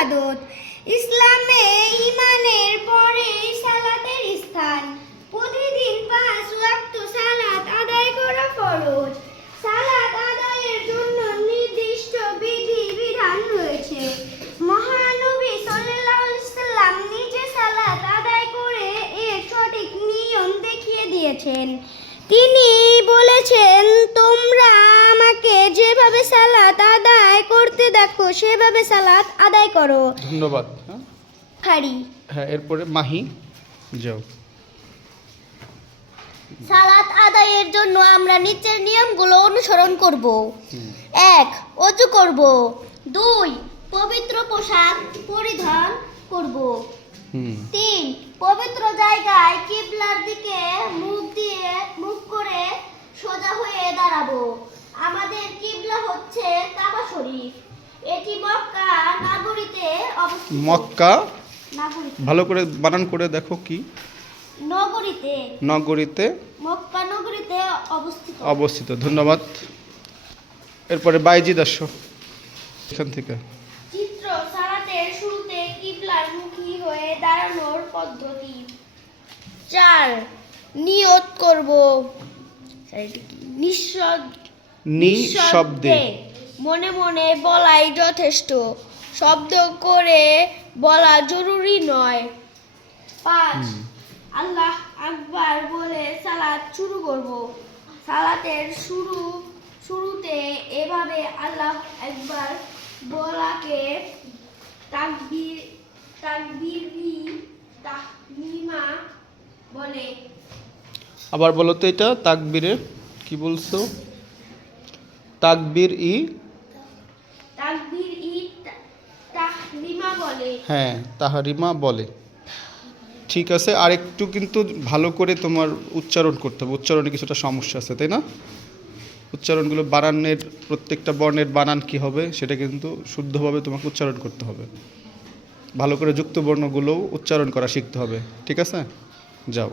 ইবাদত। ইসলামে ঈমানের পরে সালাতের স্থান। প্রতিদিন 5 ওয়াক্ত সালাত আদায় করা ফরজ। সালাত আদায়ের জন্য নির্দিষ্ট বিধি বিধান রয়েছে। মহানবী সাল্লাল্লাহু আলাইহি সাল্লাম নিজে সালাত আদায় করে এর সঠিক নিয়ম দেখিয়ে দিয়েছেন। তিনি বলেছেন, তোমরা আমাকে যেভাবে সালাত আদায় করতে দেখো সেভাবে সালাত আদায় করো। ধন্যবাদ। হ্যাঁ, এরপরে মাহি যাও। সালাত আদায়ের জন্য আমরা নিচের নিয়মগুলো অনুসরণ করব। 1. ওযু করব। 2. পবিত্র পোশাক পরিধান করব। 3. পবিত্র জায়গায় কিবলার দিকে মুখ করে সোজা হয়ে দাঁড়াবো। আমাদের কিবলা হচ্ছে কাবা শরীফ। এটি মক্কা নগরীতে অবস্থিত। মক্কা নগরীতে ভালো করে বানান করে দেখো কি? নগরীতে নগরীতে মক্কা নগরীতে অবস্থিত। ধন্যবাদ। এরপরে বাইজিদ আসো এখান থেকে। চিত্র সালাতের শুরুতে কিবলার মুখী হয়ে দাঁড়ানোর পদ্ধতি। 4. নিয়ত করব। নিঃশব্দে মনে মনে বলাই যথেষ্ট, শব্দ করে বলা জরুরি নয়। 5. আল্লাহ আকবার বলে সালাত শুরু করব। সালাতের শুরুতে এভাবে আল্লাহ আকবার বলাকে তাহমিমা বলে। আবার বলো তো, এটা তাকবীরে কি বলছো? তাকবীর-ই তাহরিমা বলে। হ্যাঁ, তাহরিমা বলে। ঠিক আছে, আর একটু কিন্তু ভালো করে তোমার উচ্চারণ করতে হবে। উচ্চারণে কিছুটা সমস্যা আছে, তাই না? উচ্চারণগুলো বানানের প্রত্যেকটা বর্ণের বানান কি হবে সেটা কিন্তু শুদ্ধভাবে তোমাকে উচ্চারণ করতে হবে। ভালো করে যুক্ত বর্ণগুলোও উচ্চারণ করা শিখতে হবে। ঠিক আছে, যাও।